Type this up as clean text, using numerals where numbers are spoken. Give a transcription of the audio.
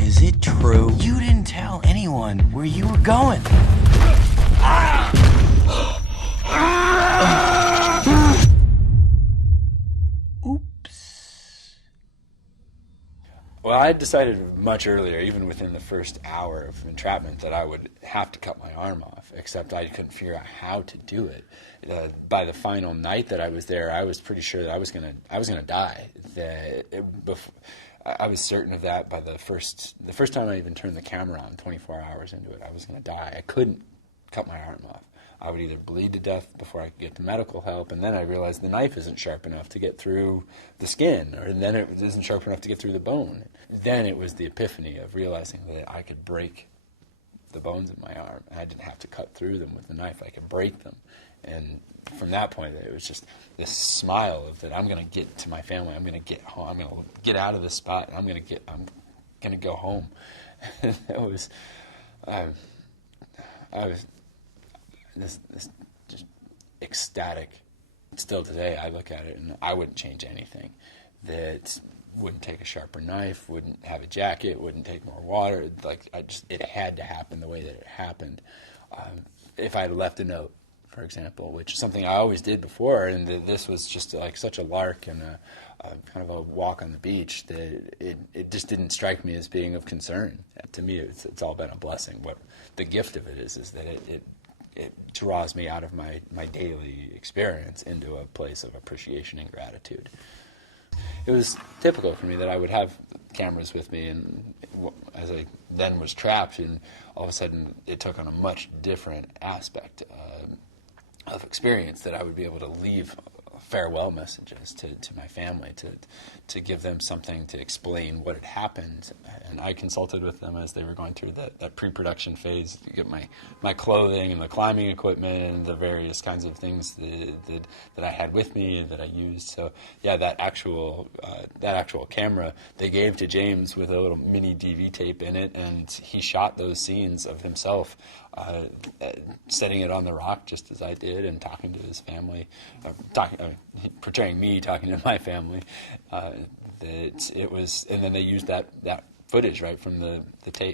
is it true you didn't tell anyone where you were going? Oops. Well, I had decided much earlier, even within the first hour of entrapment, that I would have to cut my arm off, except I couldn't figure out how to do it. By the final night that I was there, I was pretty sure that I was gonna die. I was certain of that by the first time I even turned the camera on, 24 hours into it, I was gonna die. I couldn't cut my arm off. I would either bleed to death before I could get to medical help, and then I realized the knife isn't sharp enough to get through the skin, or then it isn't sharp enough to get through the bone. Then it was the epiphany of realizing that I could break the bones in my arm. I didn't have to cut through them with the knife. I could break them. And from that point, it was just this smile of that I'm going to get to my family. I'm going to get home. I'm going to get out of this spot. I'm going to go home. It was, I was this just ecstatic. Still today, I look at it and I wouldn't change anything. That wouldn't take a sharper knife, wouldn't have a jacket, wouldn't take more water. Like it had to happen the way that it happened. If I had left a note, for example, which is something I always did before, and this was just like such a lark and a kind of a walk on the beach, that it just didn't strike me as being of concern. To me, it's all been a blessing. What the gift of it is that it draws me out of my daily experience into a place of appreciation and gratitude. It was typical for me that I would have cameras with me, and as I then was trapped, and all of a sudden it took on a much different aspect of experience, that I would be able to leave farewell messages to my family, to give them something to explain what had happened. And I consulted with them as they were going through that pre-production phase to get my clothing and the climbing equipment and the various kinds of things that I had with me and that I used. So yeah, that actual camera they gave to James with a little mini DV tape in it, and he shot those scenes of himself setting it on the rock just as I did, and talking to his family, portraying me talking to my family. That it was, and then they used that footage right from the tape.